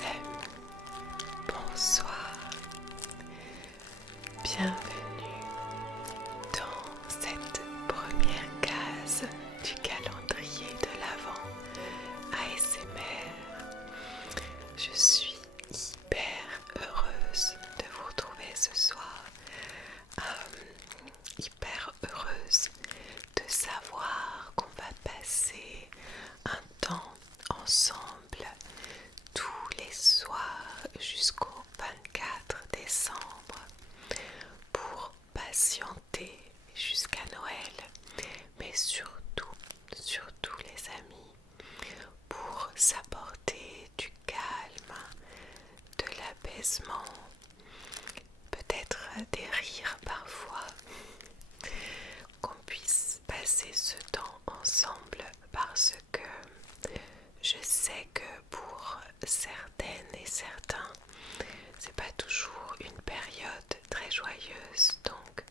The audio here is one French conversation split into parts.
amis, bonsoir, bienvenue dans cette première case du calendrier de l'Avent ASMR. Je suis hyper heureuse de vous retrouver ce soir, hyper heureuse de savoir qu'on va passer un temps ensemble tous les soirs jusqu'au 24 décembre pour patienter jusqu'à Noël, mais surtout les amis, pour s'apporter du calme, de l'apaisement, peut-être des rires parfois, qu'on puisse passer ce temps ensemble parce que je sais que pour certaines et certains, c'est pas toujours une période très joyeuse, donc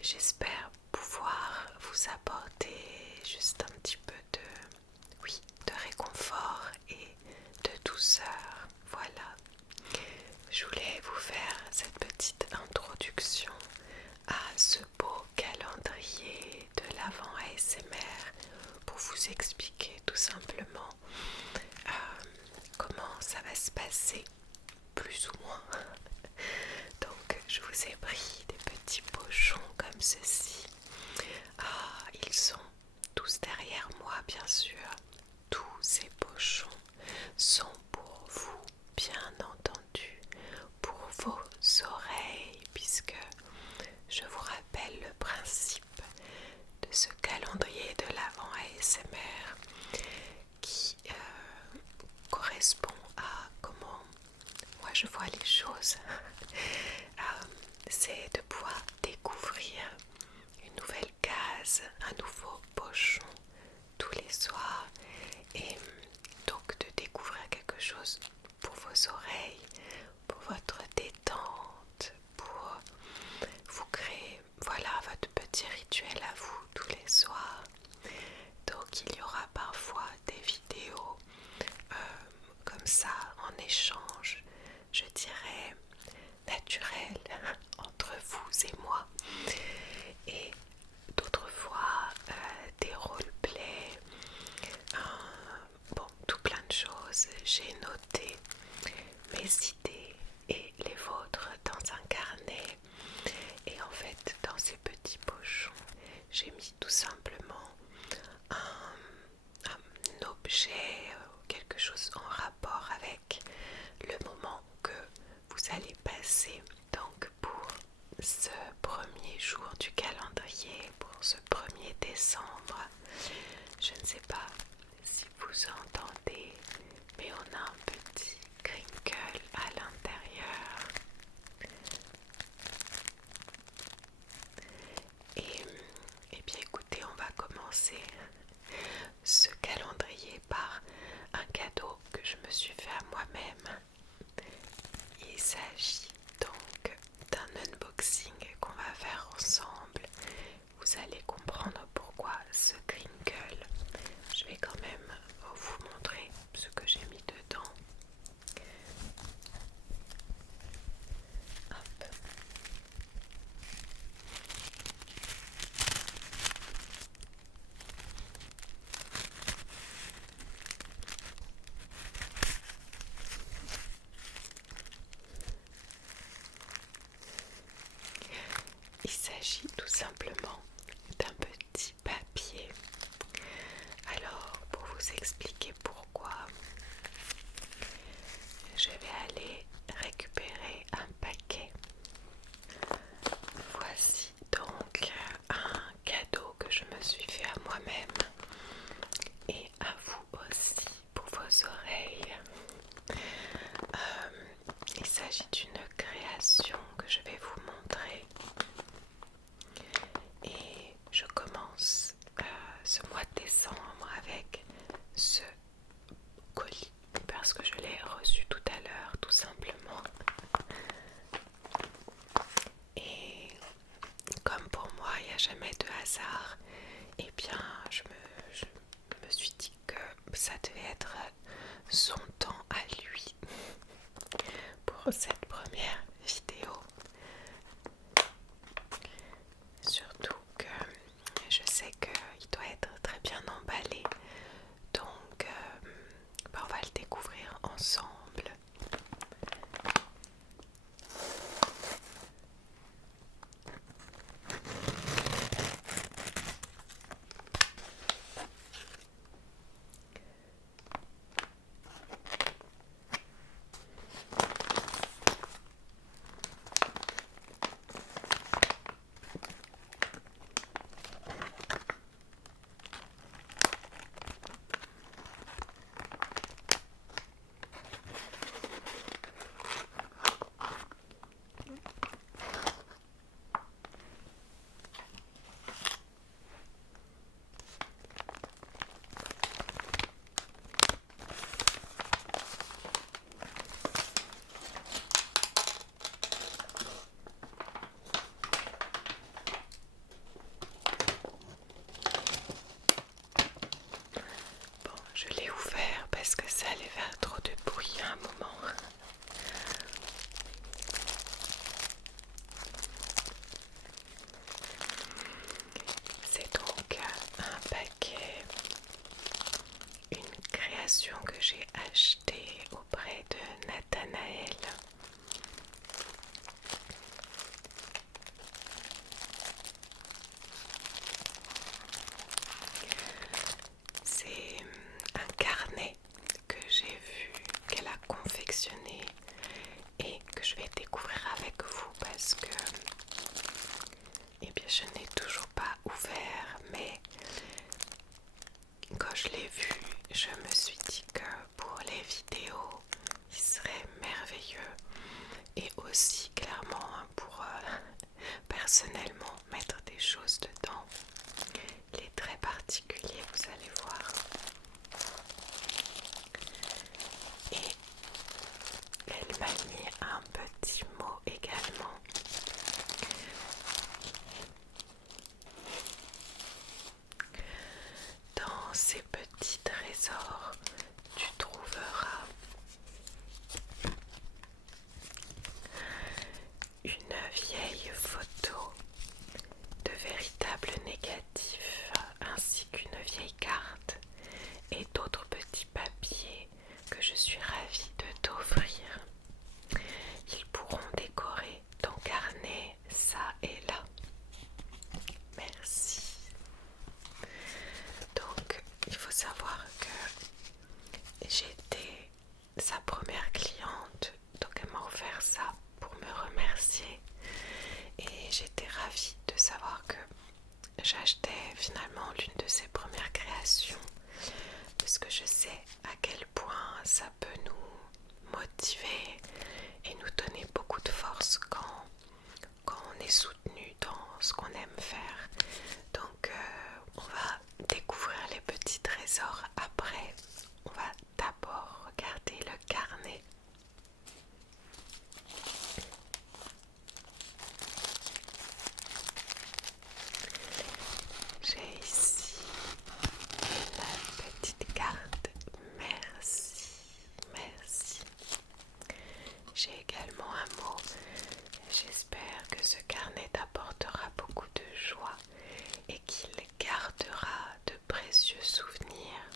j'espère pouvoir vous apporter juste un petit peu de réconfort et de douceur. Voilà, je voulais vous faire cette petite introduction à ce beau calendrier de l'Avent ASMR pour vous expliquer tout simplement comment ça va se passer, plus ou moins. Donc je vous ai pris des petits pochons comme ceci. Ils sont tous derrière moi, bien sûr. Tous ces pochons sont pour vous, bien entendu, pour vos oreilles, puisque je vous rappelle le principe de ce calendrier de l'Avent ASMR qui correspond à comment moi je vois les choses. C'est de pouvoir découvrir une nouvelle case, un nouveau pochon tous les soirs, et donc de découvrir quelque chose pour vos oreilles, pour votre détente, pour vous créer votre petit rituel à vous tous les soirs. Donc il y aura parfois des vidéos comme ça en échange, je dirais naturel entre vous et moi, et d'autres fois des roleplays, tout plein de choses. J'ai noté mes idées et les vôtres dans un carnet, et en fait dans ces petits pochons j'ai mis tout simplement un objet, quelque chose en rapport avec le moment que vous allez passer. Donc pour ce premier jour du calendrier, pour ce 1er décembre, je ne sais pas si vous entendez, mais on a un petit crinkle à l'intérieur. Et bien écoutez, on va commencer ce calendrier par un cadeau que je me suis fait à moi-même. Il s'agit donc d'un unboxing qu'on va faire ensemble. Vous allez comprendre pourquoi ce crinkle. Je vais quand même vous montrer ce que j'ai mis dedans. Hop. Il s'agit tout simplement d'un petit papier. Alors, pour vous expliquer pourquoi, pour cette première vidéo. Surtout que je sais qu'il doit être très bien emballé, donc on va le découvrir ensemble. Je l'ai ouvert parce que ça allait faire trop de bruit à un moment. C'est donc un paquet, une création que j'ai achetée auprès de Nathanaël. C'est un carnet que j'ai vu qu'elle a confectionné et que je vais découvrir avec vous parce que je n'ai toujours pas ouvert, mais quand je l'ai vu, je me suis dit que pour les vidéos, il serait merveilleux et aussi clairement pour personnellement mettre des choses dedans. Il est très particulier, vous allez voir. Et elle m'a mis un petit mot également. Dans ces petits trésors, tu trouveras une vieille photo de véritables négatifs ainsi qu'une vieille carte et d'autres petits papiers que je suis ravie de t'offrir. Ils pourront décorer ton carnet ça et là. Merci. Donc il faut savoir que j'étais sa première cliente, donc elle m'a offert ça pour me remercier et j'étais ravie de savoir que j'achetais finalement l'une de ses premières créations parce que je sais à quel point ça peut nous motiver et nous donner beaucoup de force quand on est soutenu dans ce qu'on aime faire. Donc on va découvrir les petits trésors après. On va d'abord regarder le carnet. J'ai ici une petite carte. Merci, merci. J'ai également un mot. J'espère que ce carnet t'apportera beaucoup de joie et qu'il gardera de précieux souvenirs.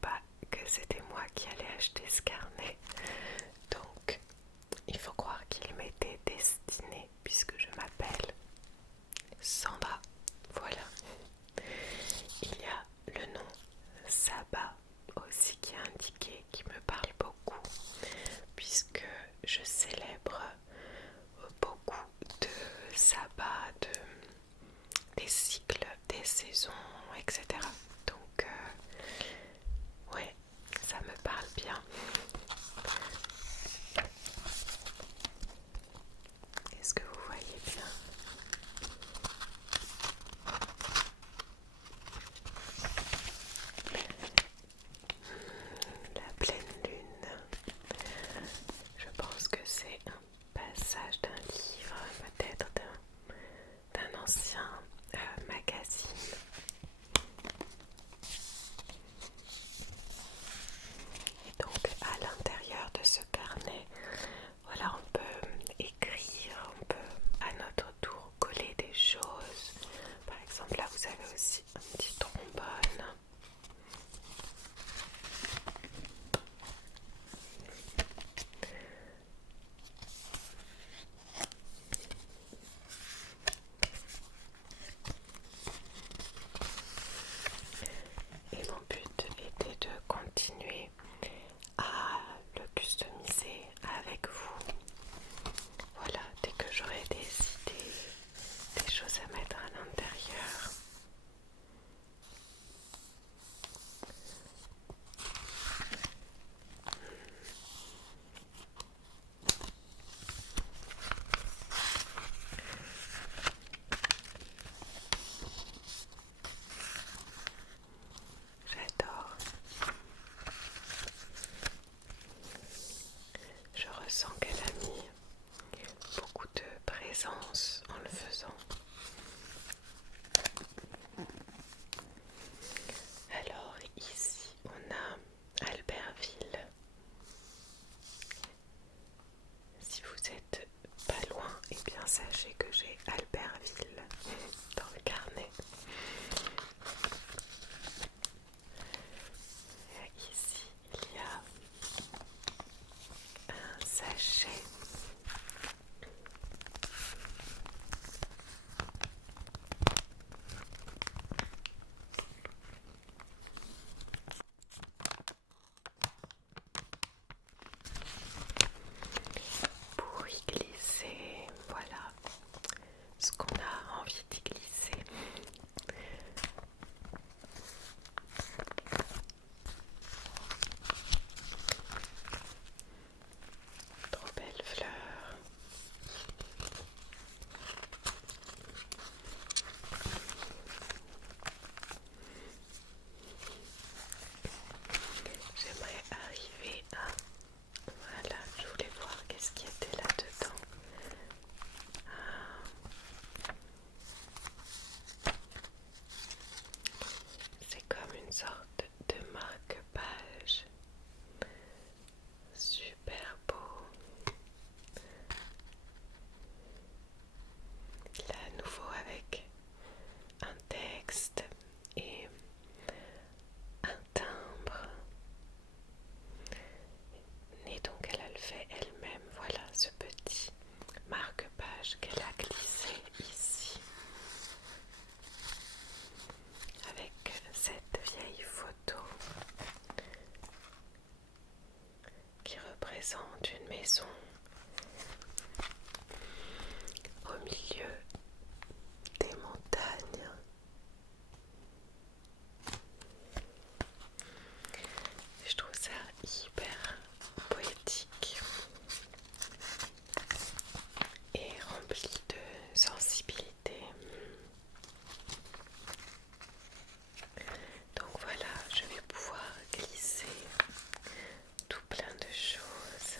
pas que c'était moi qui allais acheter ce carnet. Donc, il faut croire qu'il m'était destiné puisque je m'appelle Sandra. Voilà. Il y a le nom Sabbat aussi qui est indiqué, qui me parle beaucoup puisque je célèbre beaucoup de sabbats, des cycles, des saisons, etc. Donc, ouais, ça me parle bien. Est-ce que vous voyez bien? La pleine lune. Je pense que c'est un passage d'un livre, peut-être d'un ancien magazine. Et donc à l'intérieur de ce carnet, voilà, on peut écrire, on peut à notre tour coller des choses. Par exemple, là vous avez aussi un petit trombone. Et mon but était de continuer à le customiser avec vous. Voilà, dès que j'aurai des idées, des choses à mettre à l'intérieur. J'adore. Je ressens qu'elle a mis beaucoup de présence en le faisant. Alors ici on a Albertville. Si vous êtes pas loin, eh bien sachez que j'ai Albertville dans le carnet. Ici il y a un sachet pour y glisser, voilà ce qu'on a envie d'y glisser. Trop belle fleur. J'aimerais arriver à... Voilà, je voulais voir qu'est-ce qui était là-dedans. C'est comme une sorte de marque-page. Super beau. Là, à nouveau avec un texte et un timbre. Et donc elle a le fait elle-même. Voilà ce petit marque-page qu'elle a glissé ici. Avec cette vieille photo qui représente une maison au milieu des montagnes. Je trouve ça hyper poétique et rempli de sensibilité. Donc voilà, je vais pouvoir glisser tout plein de choses.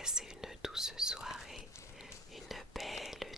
passer une douce soirée, une belle